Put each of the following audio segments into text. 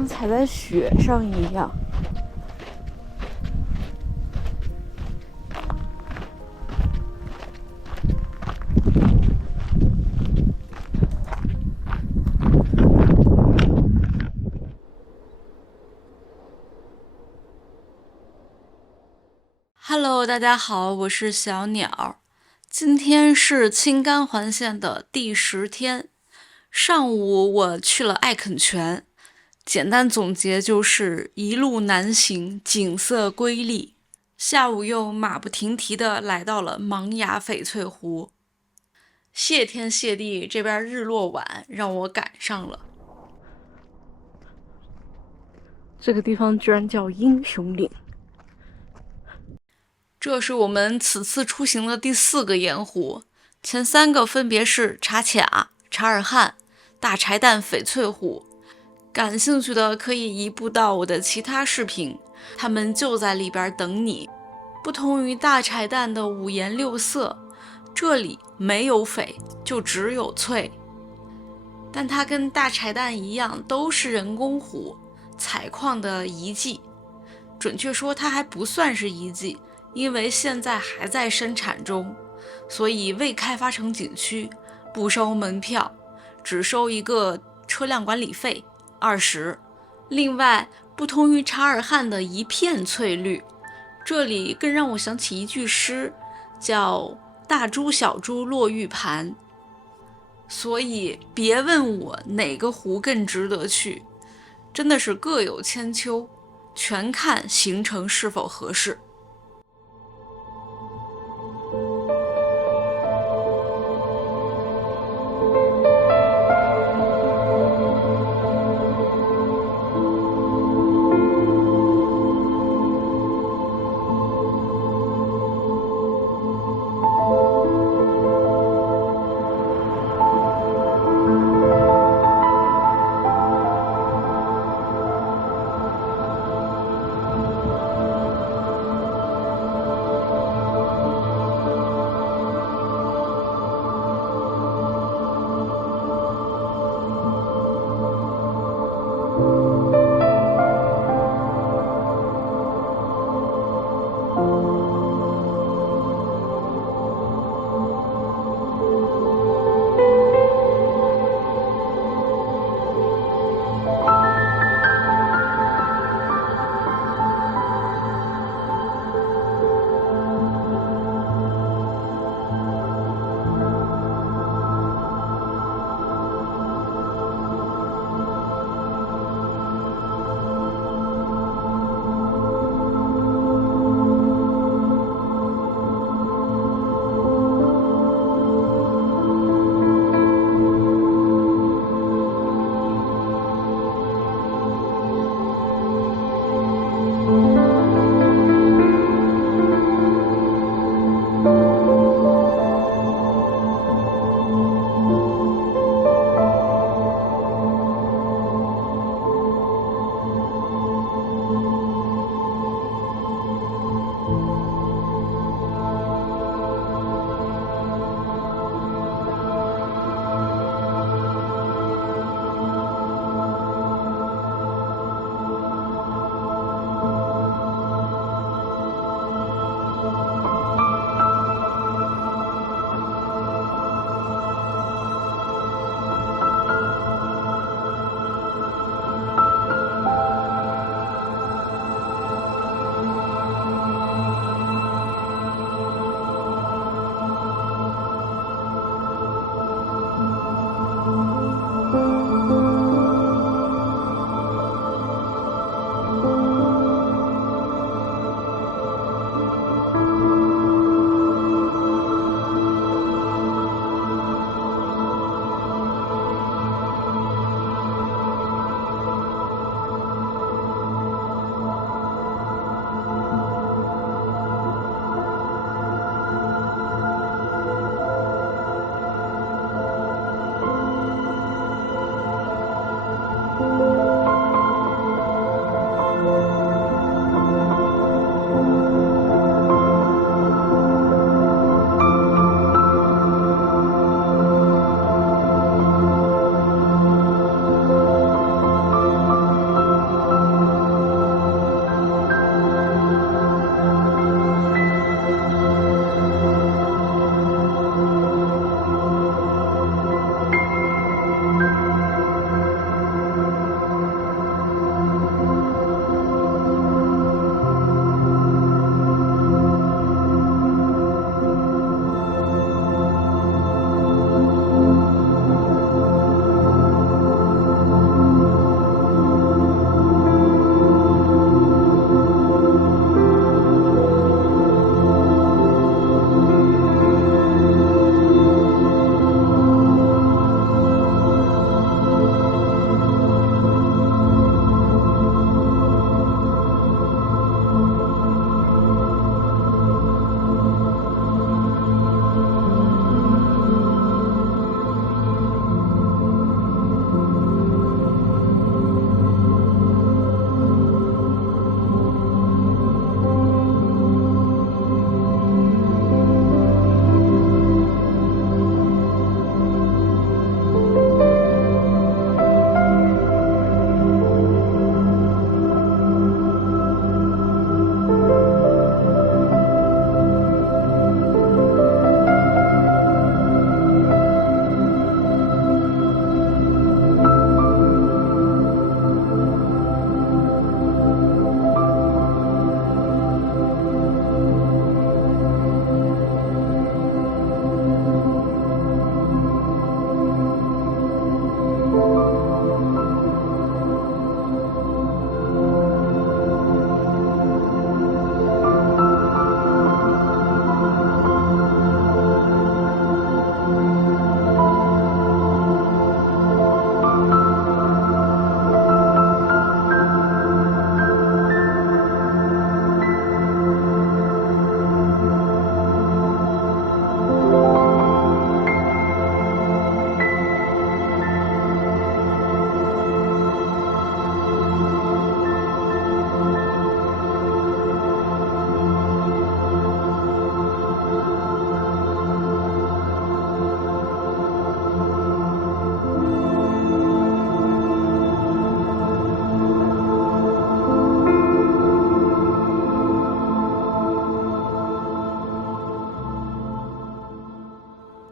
像踩在雪上一样。Hello， 大家好，我是小鸟。今天是青甘环线的第10天。上午我去了爱肯泉，简单总结就是一路南行，景色瑰丽。下午又马不停蹄地来到了芒雅翡翠湖。谢天谢地，这边日落晚，让我赶上了。这个地方居然叫英雄岭。这是我们此次出行的第4个盐湖，前3个分别是查卡、察尔汗、大柴旦翡翠湖。感兴趣的可以移步到我的其他视频，他们就在里边等你。不同于大柴旦的5颜6色，这里没有翡，就只有翠。但它跟大柴旦一样，都是人工湖，采矿的遗迹。准确说，它还不算是遗迹，因为现在还在生产中，所以未开发成景区，不收门票，只收一个车辆管理费20。另外，不同于察尔汗的一片翠绿，这里更让我想起一句诗，叫大珠小珠落玉盘。所以别问我哪个湖更值得去，真的是各有千秋，全看行程是否合适。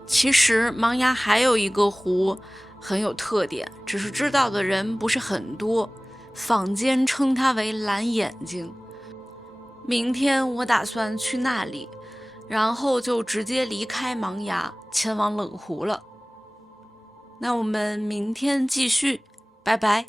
其实盲崖还有一个湖很有特点，只是知道的人不是很多，坊间称它为蓝眼睛。明天我打算去那里，然后就直接离开盲崖，前往冷湖了。那我们明天继续，拜拜。